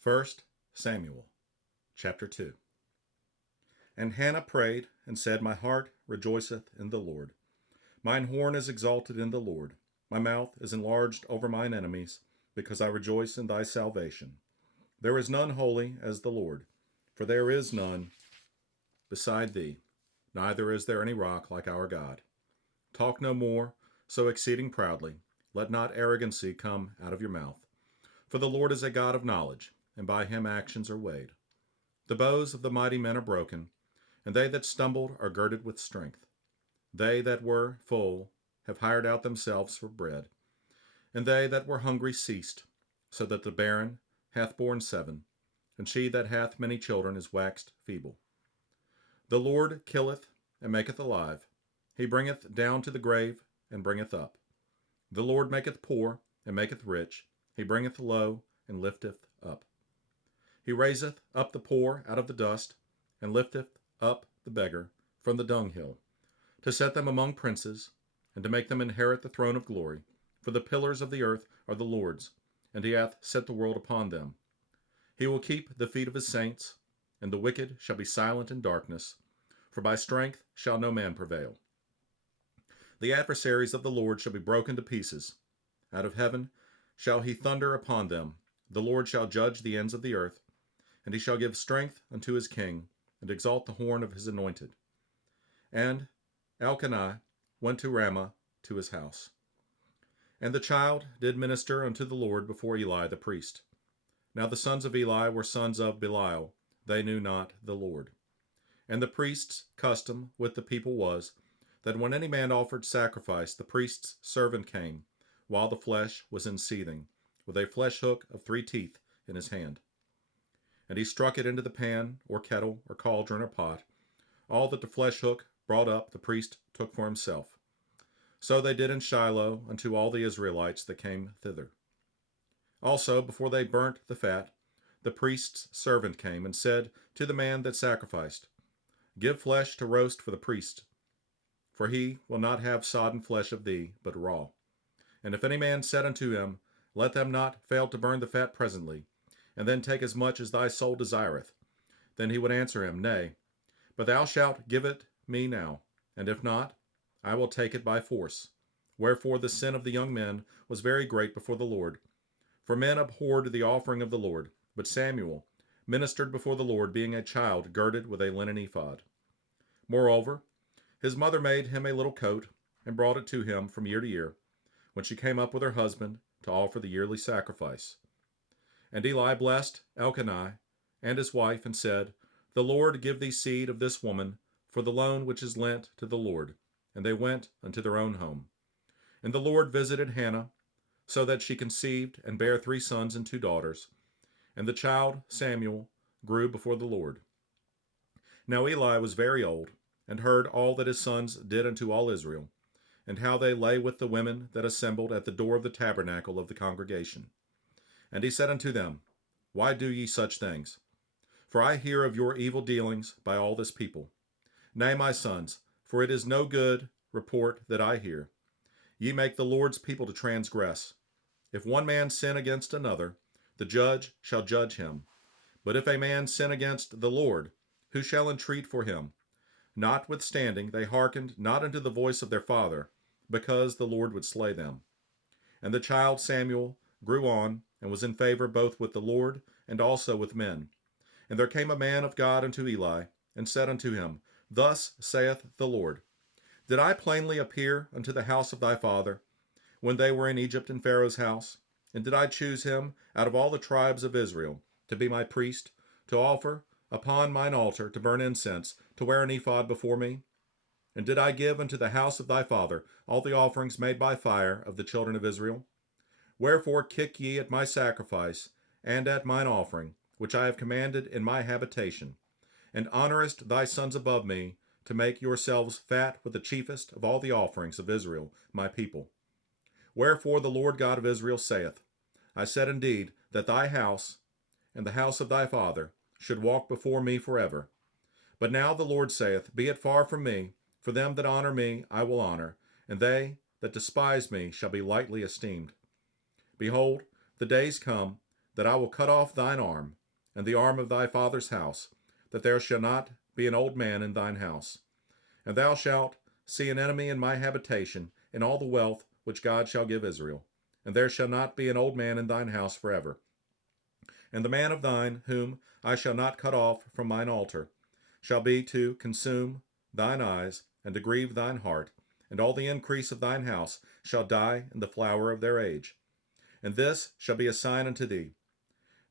First Samuel, chapter 2. And Hannah prayed and said, My heart rejoiceth in the Lord. Mine horn is exalted in the Lord. My mouth is enlarged over mine enemies, because I rejoice in thy salvation. There is none holy as the Lord, for there is none beside thee, neither is there any rock like our God. Talk no more so exceeding proudly. Let not arrogancy come out of your mouth. For the Lord is a God of knowledge, and by him actions are weighed. The bows of the mighty men are broken, and they that stumbled are girded with strength. They that were full have hired out themselves for bread, and they that were hungry ceased, so that the barren hath borne 7, and she that hath many children is waxed feeble. The Lord killeth and maketh alive. He bringeth down to the grave and bringeth up. The Lord maketh poor and maketh rich. He bringeth low and lifteth up. He raiseth up the poor out of the dust, and lifteth up the beggar from the dunghill, to set them among princes, and to make them inherit the throne of glory. For the pillars of the earth are the Lord's, and he hath set the world upon them. He will keep the feet of his saints, and the wicked shall be silent in darkness, for by strength shall no man prevail. The adversaries of the Lord shall be broken to pieces. Out of heaven shall he thunder upon them. The Lord shall judge the ends of the earth, and he shall give strength unto his king, and exalt the horn of his anointed. And Elkanah went to Ramah to his house. And the child did minister unto the Lord before Eli the priest. Now the sons of Eli were sons of Belial. They knew not the Lord. And the priest's custom with the people was, that when any man offered sacrifice, the priest's servant came, while the flesh was in seething, with a flesh hook of 3 teeth in his hand. And he struck it into the pan, or kettle, or cauldron, or pot. All that the flesh hook brought up the priest took for himself. So they did in Shiloh unto all the Israelites that came thither. Also, before they burnt the fat, the priest's servant came and said to the man that sacrificed, Give flesh to roast for the priest, for he will not have sodden flesh of thee, but raw. And if any man said unto him, Let them not fail to burn the fat presently, and then take as much as thy soul desireth, then he would answer him, Nay, but thou shalt give it me now, and if not, I will take it by force. Wherefore the sin of the young men was very great before the Lord. For men abhorred the offering of the Lord. But Samuel ministered before the Lord, being a child girded with a linen ephod. Moreover, his mother made him a little coat, and brought it to him from year to year, when she came up with her husband to offer the yearly sacrifice. And Eli blessed Elkanah and his wife, and said, The Lord give thee seed of this woman for the loan which is lent to the Lord. And they went unto their own home. And the Lord visited Hannah, so that she conceived and bare 3 sons and 2 daughters. And the child Samuel grew before the Lord. Now Eli was very old, and heard all that his sons did unto all Israel, and how they lay with the women that assembled at the door of the tabernacle of the congregation. And he said unto them, Why do ye such things? For I hear of your evil dealings by all this people. Nay, my sons, for it is no good report that I hear. Ye make the Lord's people to transgress. If one man sin against another, the judge shall judge him. But if a man sin against the Lord, who shall entreat for him? Notwithstanding, they hearkened not unto the voice of their father, because the Lord would slay them. And the child Samuel grew on, and was in favor both with the Lord and also with men. And there came a man of God unto Eli, and said unto him, Thus saith the Lord, Did I plainly appear unto the house of thy father, when they were in Egypt in Pharaoh's house? And did I choose him out of all the tribes of Israel to be my priest, to offer upon mine altar, to burn incense, to wear an ephod before me? And did I give unto the house of thy father all the offerings made by fire of the children of Israel? Wherefore kick ye at my sacrifice, and at mine offering, which I have commanded in my habitation, and honorest thy sons above me, to make yourselves fat with the chiefest of all the offerings of Israel, my people. Wherefore the Lord God of Israel saith, I said indeed that thy house and the house of thy father should walk before me forever. But now the Lord saith, Be it far from me, for them that honor me I will honor, and they that despise me shall be lightly esteemed. Behold, the days come that I will cut off thine arm, and the arm of thy father's house, that there shall not be an old man in thine house. And thou shalt see an enemy in my habitation, in all the wealth which God shall give Israel. And there shall not be an old man in thine house forever. And the man of thine, whom I shall not cut off from mine altar, shall be to consume thine eyes, and to grieve thine heart, and all the increase of thine house shall die in the flower of their age. And this shall be a sign unto thee,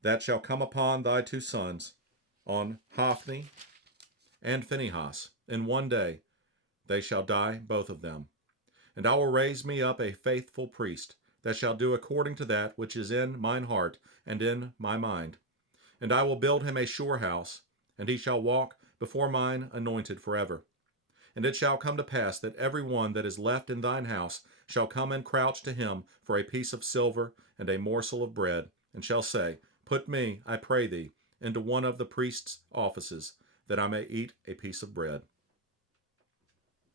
that shall come upon thy two sons, on Hophni and Phinehas. In one day they shall die, both of them. And I will raise me up a faithful priest, that shall do according to that which is in mine heart and in my mind. And I will build him a sure house, and he shall walk before mine anointed forever. And it shall come to pass that every one that is left in thine house shall come and crouch to him for a piece of silver and a morsel of bread, and shall say, Put me, I pray thee, into one of the priest's offices, that I may eat a piece of bread.